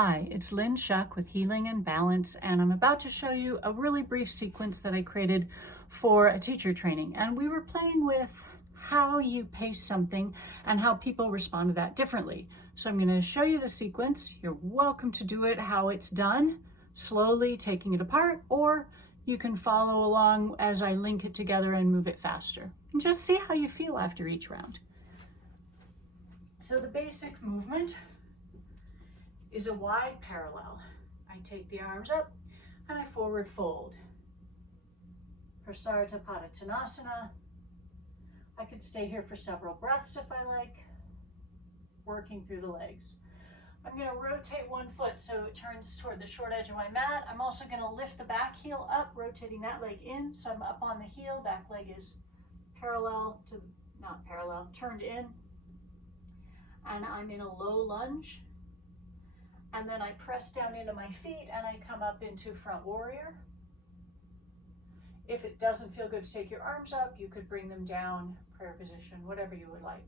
Hi, it's Lynn Shuck with Healing and Balance, and I'm about to show you a really brief sequence that I created for a teacher training. And we were playing with how you pace something and how people respond to that differently. So I'm going to show you the sequence. You're welcome to do it how it's done, slowly taking it apart, or you can follow along as I link it together and move it faster. And just see how you feel after each round. So the basic movement is a wide parallel. I take the arms up and I forward fold. Prasaritta Padatonasana. I could stay here for several breaths if I like, working through the legs. I'm going to rotate one foot so it turns toward the short edge of my mat. I'm also going to lift the back heel up, rotating that leg in. So I'm up on the heel, back leg is parallel to, not parallel, turned in. And I'm in a low lunge. And then I press down into my feet and I come up into front warrior. If it doesn't feel good to take your arms up, you could bring them down, prayer position, whatever you would like.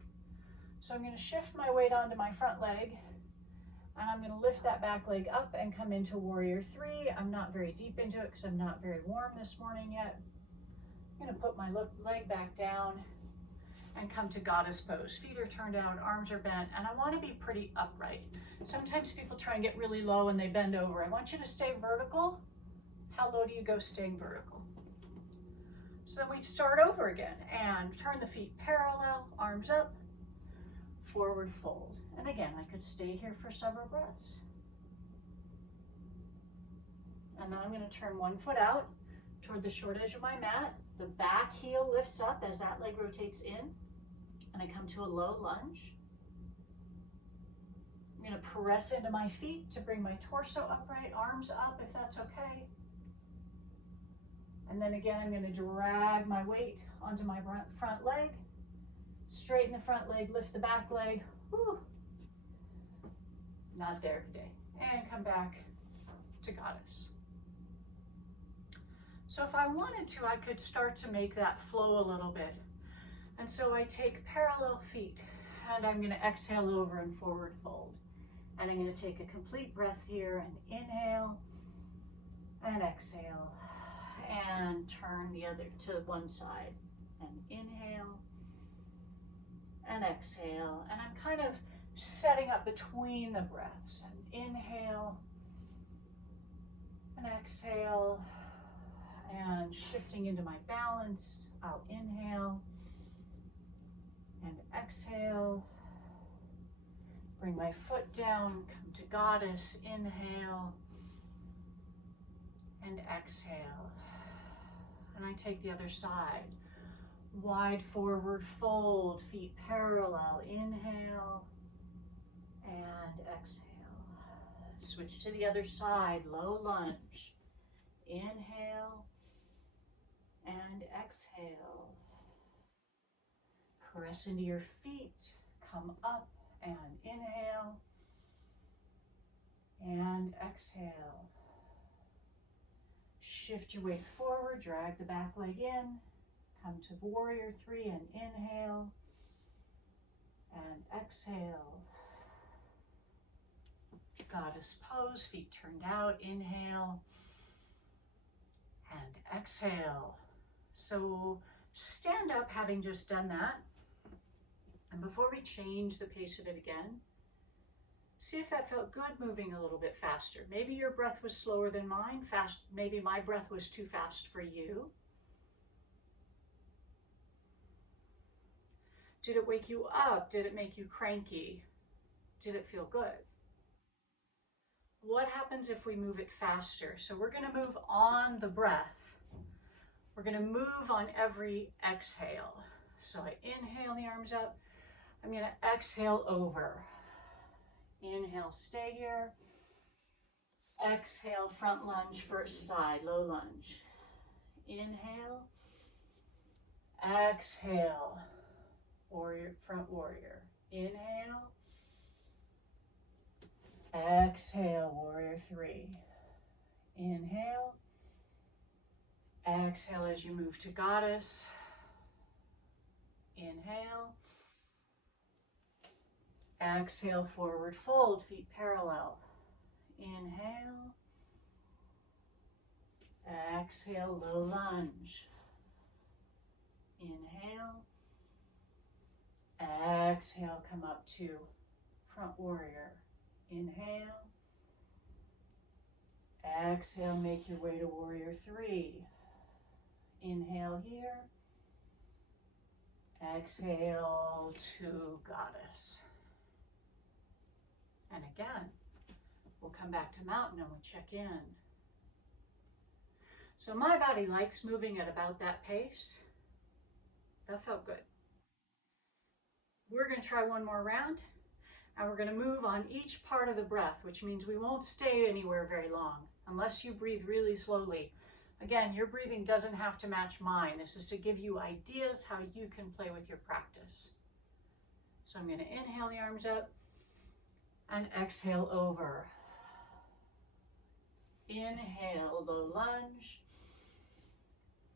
So I'm going to shift my weight onto my front leg and I'm going to lift that back leg up and come into warrior three. I'm not very deep into it because I'm not very warm this morning yet. I'm going to put my leg back down and come to goddess pose. Feet are turned out, arms are bent, and I want to be pretty upright. Sometimes people try and get really low and they bend over. I want you to stay vertical. How low do you go staying vertical? So then we start over again and turn the feet parallel, arms up, forward fold. And again, I could stay here for several breaths. And then I'm going to turn one foot out toward the short edge of my mat. The back heel lifts up as that leg rotates in. And I come to a low lunge. I'm going to press into my feet to bring my torso upright, arms up if that's okay. And then again, I'm going to drag my weight onto my front leg. Straighten the front leg, lift the back leg. Whew. Not there today. And come back to goddess. So if I wanted to, I could start to make that flow a little bit. And so I take parallel feet and I'm going to exhale over and forward fold. And I'm going to take a complete breath here and inhale and exhale and turn the other to one side and inhale and exhale. And I'm kind of setting up between the breaths and inhale and exhale and shifting into my balance. I'll inhale and exhale. Bring my foot down, come to goddess, inhale and exhale. And I take the other side. Wide forward fold, feet parallel, inhale and exhale. Switch to the other side, low lunge. Inhale and exhale. Press into your feet, come up and inhale and exhale. Shift your weight forward, drag the back leg in, come to warrior three and inhale and exhale. Goddess pose, feet turned out, inhale and exhale. So stand up having just done that. And before we change the pace of it again, see if that felt good moving a little bit faster. Maybe your breath was slower than mine, maybe my breath was too fast for you. Did it wake you up? Did it make you cranky? Did it feel good? What happens if we move it faster? So we're going to move on the breath. We're going to move on every exhale. So I inhale the arms up. I'm going to exhale over. Inhale, stay here. Exhale, front lunge, first side, low lunge. Inhale. Exhale, warrior, front warrior. Inhale. Exhale, warrior three. Inhale. Exhale as you move to goddess. Inhale. Exhale, forward fold, feet parallel. Inhale. Exhale, low lunge. Inhale. Exhale, come up to front warrior. Inhale. Exhale, make your way to warrior 3. Inhale here. Exhale to goddess. And again, we'll come back to mountain and we'll check in. So my body likes moving at about that pace. That felt good. We're going to try one more round, and we're going to move on each part of the breath, which means we won't stay anywhere very long unless you breathe really slowly. Again, your breathing doesn't have to match mine. This is to give you ideas how you can play with your practice. So I'm going to inhale the arms up and exhale over. Inhale, low lunge.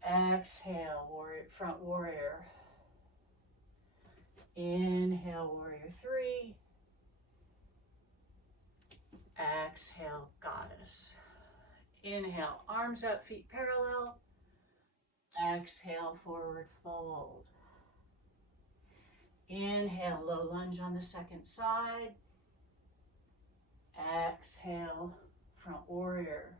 Exhale, warrior, front warrior. Inhale, warrior 3. Exhale, goddess. Inhale, arms up, feet parallel. Exhale, forward fold. Inhale, low lunge on the second side. Exhale, front warrior.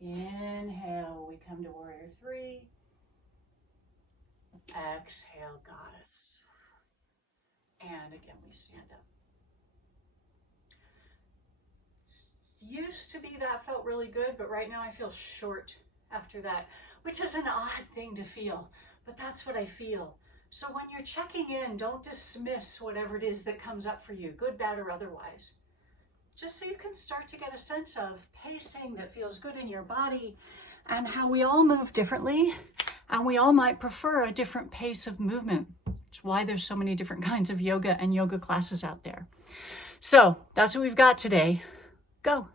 Inhale, we come to warrior 3. Exhale, goddess. And again, we stand up. Used to be that felt really good, but right now I feel short after that, which is an odd thing to feel, but that's what I feel. So when you're checking in, don't dismiss whatever it is that comes up for you, good, bad, or otherwise. Just so you can start to get a sense of pacing that feels good in your body and how we all move differently, and we all might prefer a different pace of movement. It's why there's so many different kinds of yoga and yoga classes out there. So that's what we've got today. Go.